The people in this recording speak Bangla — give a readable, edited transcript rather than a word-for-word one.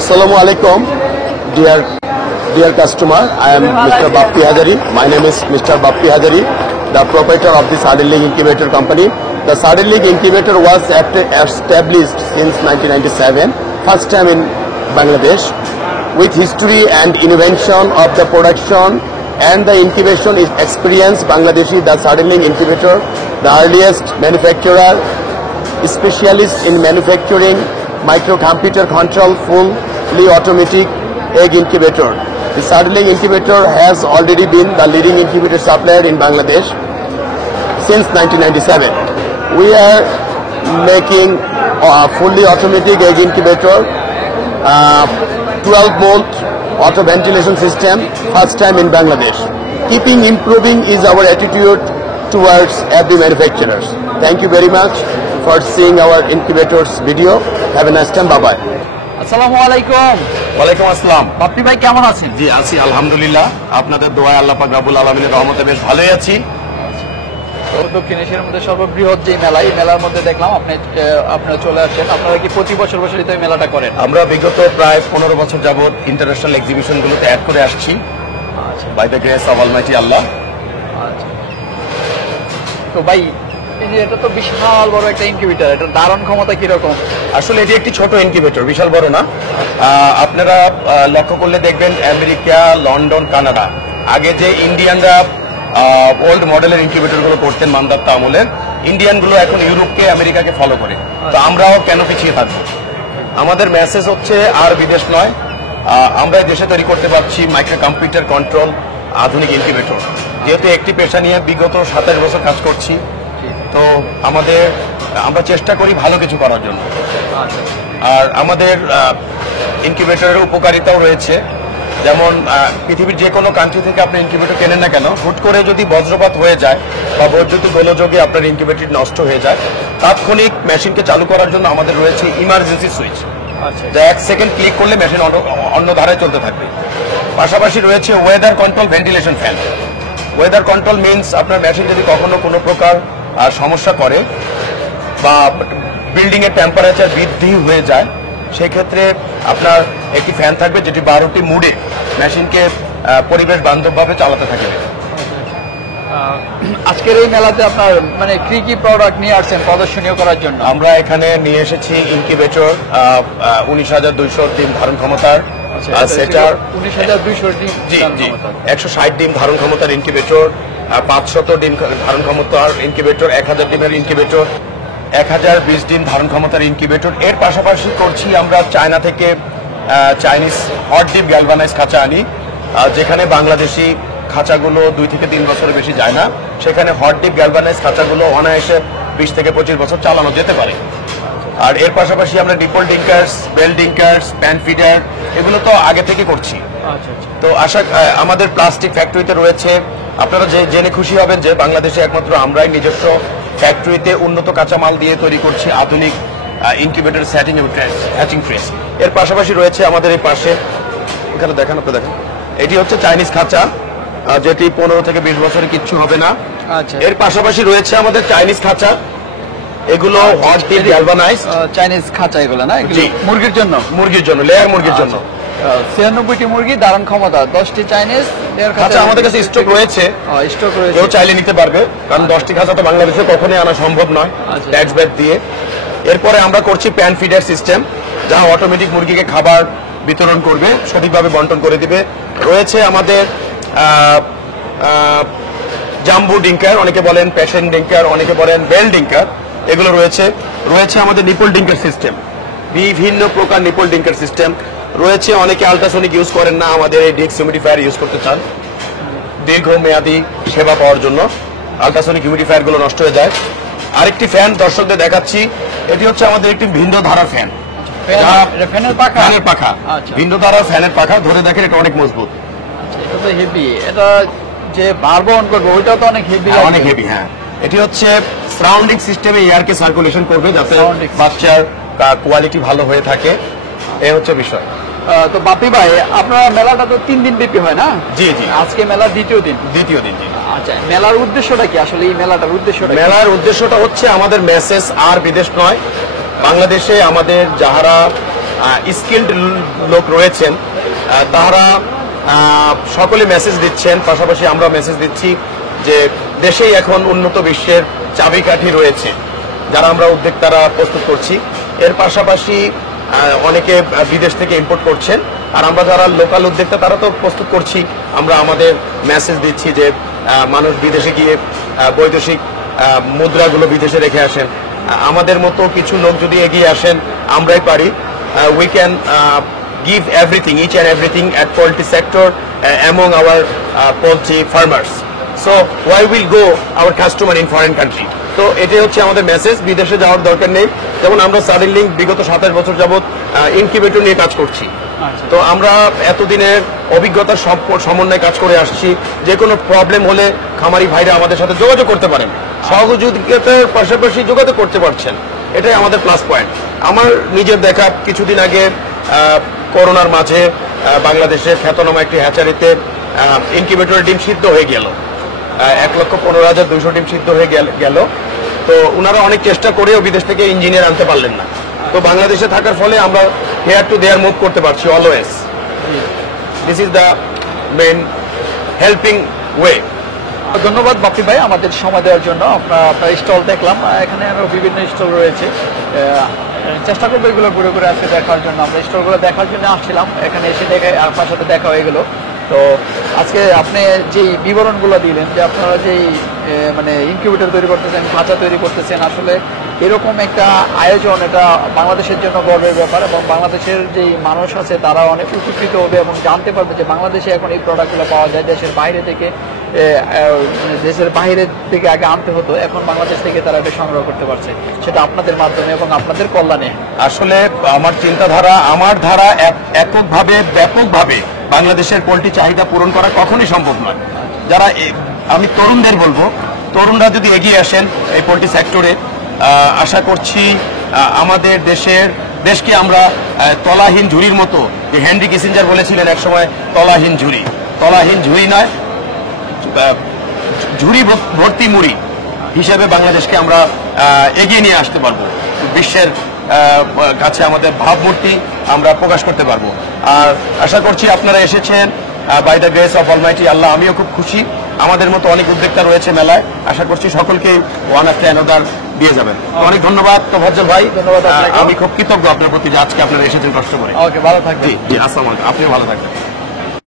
Assalamu alaikum, dear customer. I am Mr. Bappi Hajari. My name is Mr. Bappi Hajari, the proprietor of the Sardinlink Incubator Company. The Sardinlink Incubator was established since 1997, first time in Bangladesh, with history and invention of the production and the incubation is experience. Bangladeshi, the Sardinlink Incubator, the earliest manufacturer, specialist in manufacturing microcomputer control fully automatic egg incubator. The Sardinlink Incubator has already been the leading incubator supplier in Bangladesh since 1997. We are making a fully automatic egg incubator, 12-volt auto ventilation system, first time in Bangladesh. Keeping improving is our attitude towards every manufacturers. Thank you very much for seeing our incubators video. Have a nice time. Bye bye. আসসালামু আলাইকুম। ওয়ালাইকুম আসসালাম। বাপ্পি ভাই কেমন আছেন? জি আছি আলহামদুলিল্লাহ, আপনাদের দোয়ায় আল্লাহ পাক রব্বুল আলামিনের রহমতে বেশ ভালোই আছি। দক্ষিণ এশিয়ার মধ্যে সর্ববৃহৎ যে মেলা, এই মেলার মধ্যে দেখলাম আপনারা চলে আসছেন। আপনারা কি প্রতি বছর এই মেলাটা করেন? আমরা বিগত প্রায় 15 বছর যাবত ইন্টারন্যাশনাল এক্সিবিশনগুলোতে অ্যাড করে আসছি by the grace of almighty Allah. আচ্ছা, তো ভাই এটা তো বিশাল বড় একটা ইনকিউবেটর, এটার ধারণ ক্ষমতা কিরকম? আসলে এটি একটি ছোট ইনকিউবেটর, বিশাল বড় না। আপনারা লক্ষ্য করলে দেখবেন আমেরিকা, লন্ডন, কানাডা, আগে যে ইন্ডিয়ানরা ওল্ড মডেলের ইনকিউবেটর গুলো করতেন মানদাত্তা আমলের, ইন্ডিয়ানগুলো এখন ইউরোপকে আমেরিকাকে ফলো করে। তো আমরাও কেন পিছিয়ে থাকবো? আমাদের মেসেজ হচ্ছে আর বিদেশ নয়, আমরা দেশে তৈরি করতে পারছি মাইক্রো কম্পিউটার কন্ট্রোল আধুনিক ইনকিউবেটর। যেহেতু একটি পেশা নিয়ে বিগত 27 বছর কাজ করছি, তো আমরা চেষ্টা করি ভালো কিছু করার জন্য। আর আমাদের ইনকিউবেটরের উপকারিতাও রয়েছে, যেমন পৃথিবীর যে কোনো কান্ট্রি থেকে আপনি ইনকিউবেটর কেনেন না কেন, হুট করে যদি বজ্রপাত হয়ে যায় বা বৈদ্যুতিক গোলযোগে আপনার ইনকিউবেটর নষ্ট হয়ে যায়, তাৎক্ষণিক মেশিনকে চালু করার জন্য আমাদের রয়েছে ইমার্জেন্সি সুইচ, যা 1 সেকেন্ড ক্লিক করলে মেশিন অন্য ধারায় চলতে থাকবে। পাশাপাশি রয়েছে weather control ventilation fan. Weather control means আপনার মেশিন যদি কখনো কোনো প্রকার সমস্যা করে বা বিল্ডিং এর টেম্পারেচার বৃদ্ধি হয়ে যায়, সেই ক্ষেত্রে আপনার একটি ফ্যান থাকবে যেটি 12টি মুডে মেশিনকে পরিবেশ বান্ধবভাবে চালাতে থাকবে। আজকের এই মেলাতে আপনার মানে কি প্রোডাক্ট নিয়ে আসছেন প্রদর্শনীয় করার জন্য? আমরা এখানে নিয়ে এসেছি ইনকিউবেটর 19,200 ডিম ধারণ ক্ষমতার, সেটার 19,200 ডিম, জি 160 ডিম ধারণ ক্ষমতার ইনকিউবেটর, 500 ডিম ধারণ ক্ষমতার ইনকিউবেটর, 1000 ডিমের ইনকিউবেটর, 1020 ডিম ধারণ ক্ষমতার ইনকিউবেটর। এর পাশাপাশি করছি আমরা চায়না থেকে চাইনিজ হট ডিপ গ্যালভানাইজ খাঁচা আনি, যেখানে বাংলাদেশি খাঁচাগুলো 2 থেকে 3 বছরের বেশি যায় না, সেখানে হট ডিপ গ্যালভানাইজ খাঁচাগুলো অনায়াসে 20 থেকে 25 বছর চালানো যেতে পারে। আর এর পাশাপাশি আমরা ডিপল ডিঙ্কার্স, বেল ডিঙ্কার্স, প্যান ফিডার এগুলো তো আগে থেকে করছি। তো আমাদের প্লাস্টিক ফ্যাক্টরিতে রয়েছে। আপনারা জেনে খুশি হবেন যে বাংলাদেশে একমাত্র আমরাই নিজস্ব ফ্যাক্টরিতে উন্নত কাঁচামাল দিয়ে তৈরি করছি আধুনিক ইনকিউবেটর হ্যাচিং ট্রেস। এর পাশাপাশি রয়েছে আমাদের এই পাশে, এখানে দেখেন, আপনি দেখেন, এটি হচ্ছে চাইনিজ খাঁচা, যেটি 15 থেকে 20 বছরে কিচ্ছু হবে না। এর পাশাপাশি রয়েছে আমাদের চাইনিজ খাঁচা, এগুলো হট ডিপ গ্যালভানাইজ চাইনিজ খাঁচা, এগুলো না মুরগির জন্য, লেয়ার মুরগির জন্য। 96টি মুরগি, ধারণ ক্ষমতা 10টি চাইনিজ খাঁচা আমাদের কাছে স্টক রয়েছে, কেউ চাইলে নিতে পারবে, কারণ 10টি খাঁচা তো বাংলাদেশে কখনোই আনা সম্ভব নয় ট্যাক্স ব্যাক দিয়ে। এরপরে আমরা করছি প্যান ফিডার সিস্টেম, যা অটোমেটিক মুরগিকে খাবার বিতরণ করবে, সঠিকভাবে বন্টন করে দিবে। রয়েছে আমাদের জাম্বু ডিঙ্কার, অনেকে বলেন প্যাশন ডিঙ্কার, অনেকে বলেন বেল ডিঙ্কার, এগুলো রয়েছে আমাদের নিপল ডিঙ্কার সিস্টেম, বিভিন্ন প্রকার নিপল ডিঙ্কার সিস্টেম রয়েছে। অনেকে আলট্রাসনিক ইউজ করেন না, আমাদের এই ডিক্স হিউমিডিফায়ার ইউজ করতে চান দীর্ঘমেয়াদী সেবা পাওয়ার জন্য। আলট্রাসনিক হিউমিডিফায়ার গুলো নষ্ট হয়ে যায়। আরেকটি ফ্যান দর্শকদের দেখাচ্ছি, এটি হচ্ছে আমাদের একটি ভিন্ন ধারার ফ্যান, ফ্যানের পাখা, ভিন্ন ধারার ফ্যানের পাখা। ধরে দেখেন এটা অনেক মজবুত, এটা তো হেভি, এটা যে ভার বহন করবে ওইটাও তো অনেক হেভি, অনেক হেভি। হ্যাঁ, এটি হচ্ছে সারাউন্ডিং সিস্টেমে এয়ারকে সার্কুলেশন করবে যাতে বাচ্চার কোয়ালিটি ভালো হয়ে থাকে, এই হচ্ছে বিষয়। তো বাপি ভাই, আপনার মেলাটা তো 3 দিন ব্যাপী হয় না? জি, আজকে মেলার দ্বিতীয় দিন। জি। আচ্ছা, মেলার উদ্দেশ্যটা কি আসলে? এই মেলাটার উদ্দেশ্যটা হচ্ছে আমাদের মেসেজ আর বিদেশ নয়, বাংলাদেশে আমাদের যাহারা স্কিল্ড লোক রয়েছেন, তারা সকলে মেসেজ দিচ্ছেন, পাশাপাশি আমরা মেসেজ দিচ্ছি যে দেশেই এখন উন্নত বিশ্বের চাবিকাঠি রয়েছে যারা আমরা উদ্যোক্তারা প্রস্তুত করছি। এর পাশাপাশি অনেকে বিদেশ থেকে ইম্পোর্ট করছেন, আর আমরা যারা লোকাল উদ্যোক্তা তারা তো প্রস্তুত করছি। আমরা আমাদের মেসেজ দিচ্ছি যে মানুষ বিদেশে গিয়ে বৈদেশিক মুদ্রাগুলো বিদেশে রেখে আসেন। আমাদের মতো কিছু লোক যদি এগিয়ে আসেন, আমরাই পারি। We can give everything, each and everything at poultry sector among our poultry farmers. So why will go our customer in foreign country? তো এটাই হচ্ছে আমাদের মেসেজ। বিদেশে যাওয়ার দরকার নেই। যেমন আমরা সাডেনলিং বিগত 27 বছর যাবত ইনকিউবেটর নিয়ে কাজ করছি। তো আমরা এতদিনের অভিজ্ঞতার সমন্বয়ে কাজ করে আসছি। যে কোনো প্রবলেম হলে খামারি ভাইরা আমাদের সাথে যোগাযোগ করতে পারেন, সহযোগিতার পাশাপাশি যোগাযোগ করতে পারছেন, এটাই আমাদের প্লাস পয়েন্ট। আমার নিজের দেখা কিছুদিন আগে করোনার মাঝে বাংলাদেশের খ্যাতনামা একটি হ্যাচারিতে ইনকিউবেটরের ডিম সিদ্ধ হয়ে গেল, 1,15,200 ডিম সিদ্ধ হয়ে গেল। তো ওনারা অনেক চেষ্টা করেও বিদেশ থেকে ইঞ্জিনিয়ার আনতে পারলেন না। তো বাংলাদেশে থাকার ফলে আমরা হেয়ার টু দেয়ার মুভ করতে পারছি always. This is the main helping way. ধন্যবাদ বাপ্পি ভাই আমাদের সময় দেওয়ার জন্য। আপনার স্টল দেখলাম, এখানে আরো বিভিন্ন স্টল রয়েছে। চেষ্টা করবো এগুলো ঘুরে ঘুরে আজকে দেখার জন্য। আমরা স্টলগুলো দেখার জন্য আসছিলাম, এখানে এসে দেখে আপনার সাথে দেখা হয়ে গেল। তো আজকে আপনি যেই বিবরণগুলো দিলেন যে আপনারা যেই মানে ইনকিউবেটর তৈরি করতেছেন, খাঁচা তৈরি করতেছেন, আসলে এরকম একটা আয়োজন এটা বাংলাদেশের জন্য গর্বের ব্যাপার, এবং বাংলাদেশের যেই মানুষ আছে তারা অনেক উপকৃত হবে এবং জানতে পারবে যে বাংলাদেশে এখন এই প্রোডাক্টগুলো পাওয়া যায়। দেশের বাইরে থেকে আগে আনতে হতো, এখন বাংলাদেশ থেকে তারা এটা সংগ্রহ করতে পারছে, সেটা আপনাদের মাধ্যমে এবং আপনাদের কল্যাণে। আসলে আমার চিন্তাধারা, আমার ধারা এককভাবে ব্যাপকভাবে বাংলাদেশের পোল্ট্রি চাহিদা পূরণ করা কখনোই সম্ভব নয়। যারা আমি তরুণদের বলবো, তরুণরা যদি এগিয়ে আসেন এই পোল্ট্রি সেক্টরে, আশা করছি আমাদের দেশকে আমরা তলাহীন ঝুড়ির মতো, যে হেনরি কিসিঞ্জার বলেছিলেন একসময় তলাহীন ঝুড়ি নয়, ঝুড়ি ভর্তি মুড়ি হিসেবে বাংলাদেশকে আমরা এগিয়ে নিয়ে আসতে পারবো। বিশ্বের কাছে আমাদের ভাবমূর্তি আমরা প্রকাশ করতে পারবো। আর আশা করছি আপনারা এসেছেন by the grace of almighty Allah. আমিও খুব খুশি। আমাদের মতো অনেক উদ্যোক্তা রয়েছে মেলায়, আশা করছি সকলকে ওয়ান আফটার অ্যানাদার দিয়ে যাবেন। অনেক ধন্যবাদ তোফাজ্জল ভাই, ধন্যবাদ। আমি খুব কৃতজ্ঞ আপনার প্রতি যে আজকে আপনারা এসেছেন কষ্ট করে। ওকে, ভালো থাকবেন। জি, আসসালামু আলাইকুম। আপনিও ভালো থাকবেন।